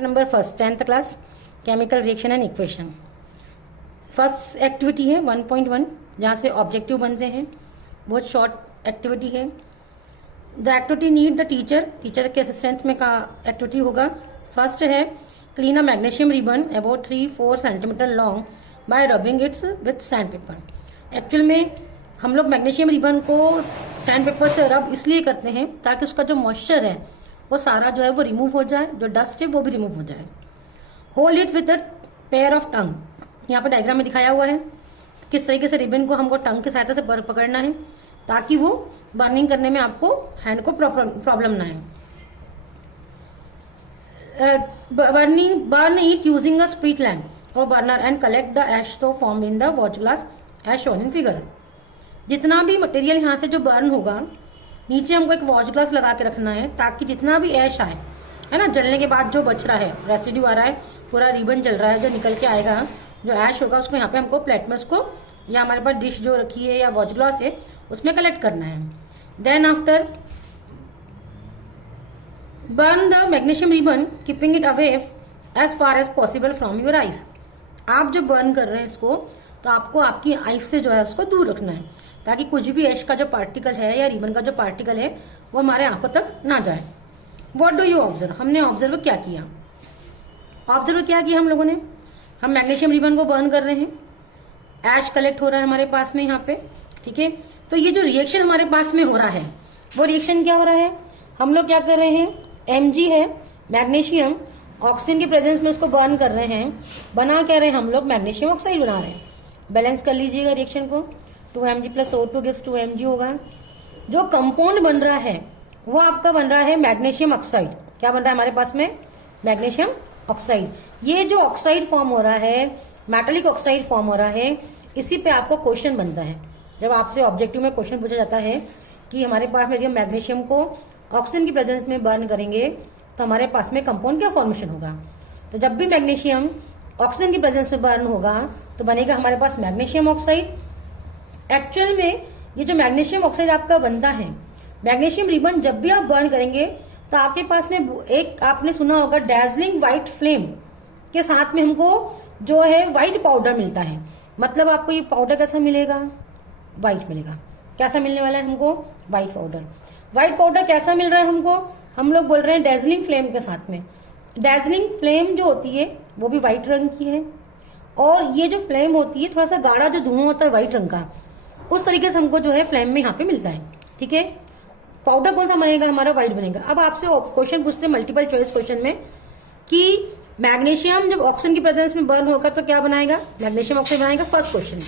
Chapter number first 10th class chemical reaction and equation. First activity है 1.1 जहाँ से objective बनते हैं। बहुत शॉर्ट एक्टिविटी है। The activity need the teacher के असिस्टेंट में का एक्टिविटी होगा। फर्स्ट है clean a magnesium ribbon about 3-4 centimetre long bye rubbing it's with sand paper. Actual में हम लोग मैग्नीशियम रिबन को सैंड पेपर से रब इसलिए करते हैं ताकि उसका जो मॉइस्चर है वो सारा जो है वो रिमूव हो जाए, जो डस्ट है वो भी रिमूव हो जाए। Hold it with the pair of tongue. यहाँ पर डायग्राम में दिखाया हुआ है किस तरीके से रिबन को हमको टंग की सहायता से पकड़ना है ताकि वो बर्निंग करने में आपको हैंड को प्रॉब्लम ना है। Burn it using a spirit lamp और burner and collect the ash to form in the watch glass as shown in figure. जितना भी मटेरियल यहाँ से जो बर्न होगा नीचे हमको एक वॉच ग्लास लगा के रखना है ताकि जितना भी ऐश आए है ना, जलने के बाद जो बच रहा है रेसिड्यू आ रहा है, पूरा रिबन जल रहा है, जो निकल के आएगा जो ऐश होगा उसको यहाँ पे हमको प्लेट में उसको या हमारे पास डिश जो रखी है या वॉच ग्लास है उसमें कलेक्ट करना है। Then after burn the magnesium ribbon keeping it away as far as possible from your eyes. आप जब बर्न कर रहे हैं इसको तो आपको आपकी आइज से जो है उसको दूर रखना है ताकि कुछ भी ऐश का जो पार्टिकल है या रिबन का जो पार्टिकल है वो हमारे आंखों तक ना जाए। What do you observe? हमने ऑब्जर्व क्या किया? ऑब्जर्व क्या किया हम लोगों ने? हम मैग्नीशियम रिबन को बर्न कर रहे हैं, ऐश कलेक्ट हो रहा है हमारे पास में यहाँ पे, ठीक है। तो ये जो रिएक्शन हमारे पास में हो रहा है वो रिएक्शन क्या हो रहा है? हम लोग क्या कर रहे हैं, Mg है मैग्नीशियम, ऑक्सीजन के प्रेजेंस में उसको बर्न कर रहे हैं। बना क्या रहे हैं हम लोग? मैग्नीशियम ऑक्साइड बना रहे हैं। बैलेंस कर लीजिएगा रिएक्शन को, 2Mg + O2 गिव्स 2Mg होगा। जो कंपाउंड बन रहा है वो आपका बन रहा है मैग्नीशियम ऑक्साइड। क्या बन रहा है हमारे पास में? Magnesium oxide. ये जो ऑक्साइड फॉर्म हो रहा है, मेटालिक ऑक्साइड फॉर्म हो रहा है, इसी पे आपको क्वेश्चन बनता है। जब आपसे ऑब्जेक्टिव में क्वेश्चन पूछा जाता है कि हमारे पास में यदि हम मैग्नीशियम को ऑक्सीजन की प्रेजेंस में बर्न करेंगे तो हमारे पास में कंपाउंड क्या फॉर्मेशन होगा। तो जब भी मैग्नीशियम ऑक्सीजन की प्रेजेंस में बर्न होगा तो बनेगा हमारे पास मैग्नीशियम ऑक्साइड। एक्चुअल में ये जो मैग्नीशियम ऑक्साइड आपका बनता है, मैग्नीशियम रिबन जब भी आप बर्न करेंगे तो आपके पास में एक आपने सुना होगा डैजलिंग व्हाइट फ्लेम के साथ में हमको जो है व्हाइट पाउडर मिलता है। मतलब आपको ये पाउडर कैसा मिलेगा? व्हाइट मिलेगा। कैसा मिलने वाला है हमको? White powder. व्हाइट पाउडर कैसा मिल रहा है हमको? हम लोग बोल रहे हैं डैजलिंग फ्लेम के साथ में। डैजलिंग फ्लेम जो होती है वो भी व्हाइट रंग की है और ये जो फ्लेम होती है थोड़ा सा गाढ़ा जो धुआं होता है व्हाइट रंग का, उस तरीके से हमको जो है फ्लेम में यहाँ पे मिलता है, ठीक है। पाउडर कौन सा बनेगा? हमारा व्हाइट बनेगा। अब आपसे क्वेश्चन पूछते हैं मल्टीपल चॉइस क्वेश्चन में कि मैग्नीशियम जब ऑक्सीजन की प्रेजेंस में बर्न होगा तो क्या बनाएगा? मैग्नीशियम ऑक्साइड बनाएगा। First question.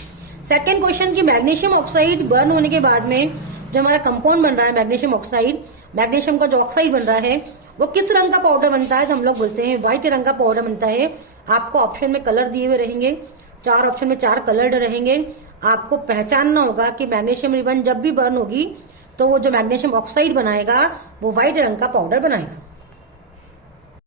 सेकंड क्वेश्चन की मैग्नीशियम ऑक्साइड बर्न होने के बाद में जो हमारा कंपाउंड बन रहा है मैग्नीशियम ऑक्साइड, मैग्नीशियम का जो ऑक्साइड बन रहा है वो किस रंग का पाउडर बनता है? तो हम लोग बोलते हैं व्हाइट रंग का पाउडर बनता है। आपको ऑप्शन में कलर दिए हुए रहेंगे, 4 ऑप्शन में 4 कलर्ड रहेंगे। आपको पहचानना होगा कि मैग्नीशियम रिबन जब भी बर्न होगी तो वो जो मैग्नीशियम ऑक्साइड बनाएगा वो व्हाइट रंग का पाउडर बनाएगा।